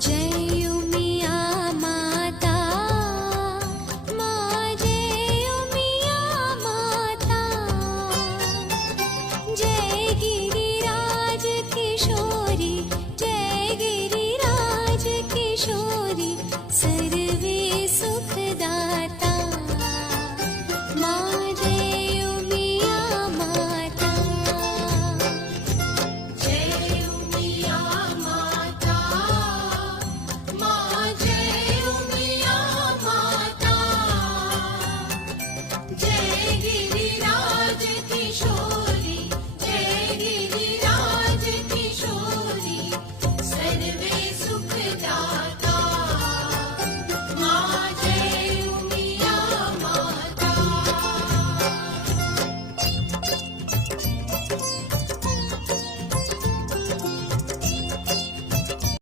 जय उमिया माता माँ, जय उमिया माता। जय गिरिराज किशोरी, जय गिरिराज किशोरी। सर